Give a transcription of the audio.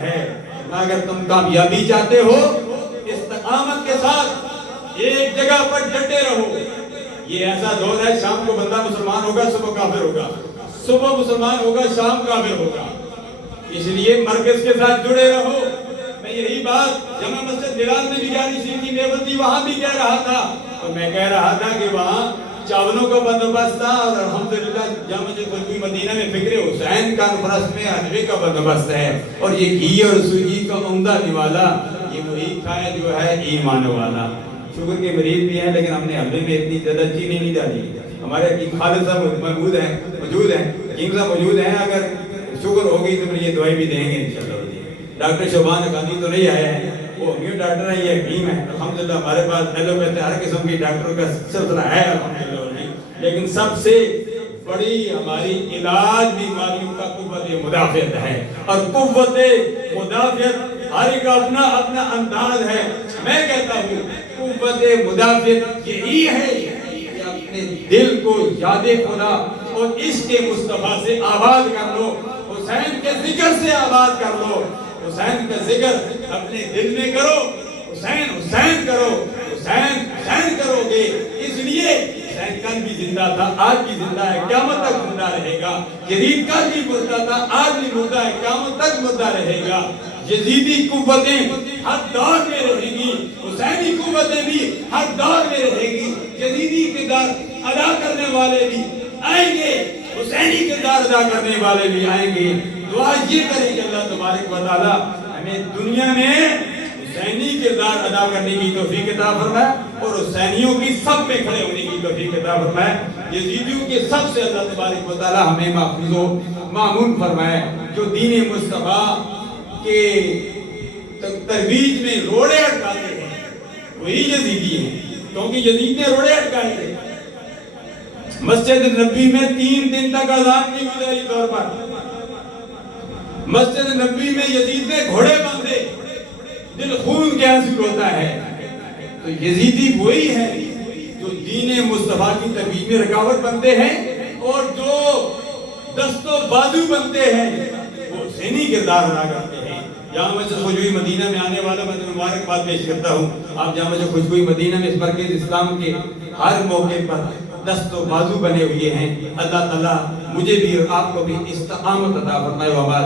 ہے اگر تم کامیابی چاہتے ہو استقامت کے ساتھ ایک جگہ پر ڈٹے رہو. یہ ایسا دور ہے شام کو بندہ مسلمان ہوگا صبح کافر ہوگا, صبح مسلمان ہوگا شام کافر ہوگا. اس لیے مرکز کے ساتھ جڑے رہو. میں یہی بات جامع مسجد بلال میں بھی جاری سی تھی میوتی وہاں بھی کہہ رہا تھا, اور میں کہہ رہا تھا کہ وہاں چاولوں کا بندوبست تھا اور الحمدللہ جامع مسجد مدینہ میں فکر حسین کانفرنس میں حلوے کا بندوبست ہے, اور یہ گھی اور سوجی کا عمدہ نوالا یہ وہی کھائے جو ہے ایمان والا. شوگر کے مریض بھی ہیں لیکن ہم نے حلوے میں اتنی زیادہ چینی نہیں ڈالی. ہمارے حکیم خالد صاحب موجود ہیں حکیم صاحب موجود ہیں, اگر شوگر ہوگی تو یہ دوائی بھی دیں گے انشاءاللہ. ڈاکٹر شعبان اکانی تو نہیں آئے ہیں, وہ ہمیں ڈاکٹر ہیں, یہ حکیم ہیں الحمدللہ. ہمارے پاس ایلوپیتھی ہر قسم کی ڈاکٹروں کا سلسلہ ہے الحمدللہ. لیکن سب سے بڑی ہماری علاج بیماریوں کا قوت مدافعت ہے, اور قوت مدافعت ہر ایک اپنا اپنا انداز ہے. میں کہتا ہوں قوت مدافعت یہی ہے کہ اپنے دل کو یاد خدا اور عشق مصطفیٰ سے آباد کر لو, حسین کے ذکر سے آباد کر لو. حسین کا ذکر اپنے دل میں کرو, حسین حسین کرو, حسین حسین کرو گے. اس لیے حسین کل بھی زندہ تھا, آج بھی زندہ ہے, قیامت تک زندہ رہے گا. یزید کل بھی مردہ تھا, آج بھی مردہ ہے, قیامت تک مردہ رہے گا. یزیدی قوتیں ہر دور میں رہیں گی, حسینی قوتیں بھی ہر دور میں رہیں گی. یزیدی کردار ادا کرنے والے بھی آئیں گے, حسینی کردار ادا کرنے والے بھی آئیں گے. دعا یہ کریں کہ اللہ تبارک و تعالی ہمیں دنیا میں حسینی کردار ادا کرنے کی توفیق عطا فرمائے, اور حسینیوں کی سب میں کھڑے ہونے کی توفیق عطا فرمائے. یزیدیوں کے سب سے اللہ تبارک و تعالی ہمیں محفوظ و مامون فرمائے. جو دین مصطفیٰ کے ترویج میں روڑے اٹکاتے ہیں وہی یزیدی ہیں, کیونکہ یزید نے روڑے اٹکائے تھے. مسجد نبی میں 3 دن تک اذان کی گزاری طور پر مسجد نبی میں یزید نے گھوڑے باندھے, دل خون کے آنسو ہوتا ہے. تو یزیدی وہی ہے جو دین مصطفیٰ کی ترویج میں رکاوٹ بنتے ہیں, اور جو دست و بازو بنتے ہیں وہ حسینی کردار ادا کرتے ہیں. جامع مسجد خوشبوئی مدینہ میں آنے والا میں مبارکباد پیش کرتا ہوں. آپ جامع مسجد خوشبوئی مدینہ میں اس مرکز اسلام کے ہر موقع پر دست و بازو بنے ہوئے ہیں. اللہ تعالیٰ مجھے بھی اور آپ کو بھی استقامت عطا فرمائے. وبا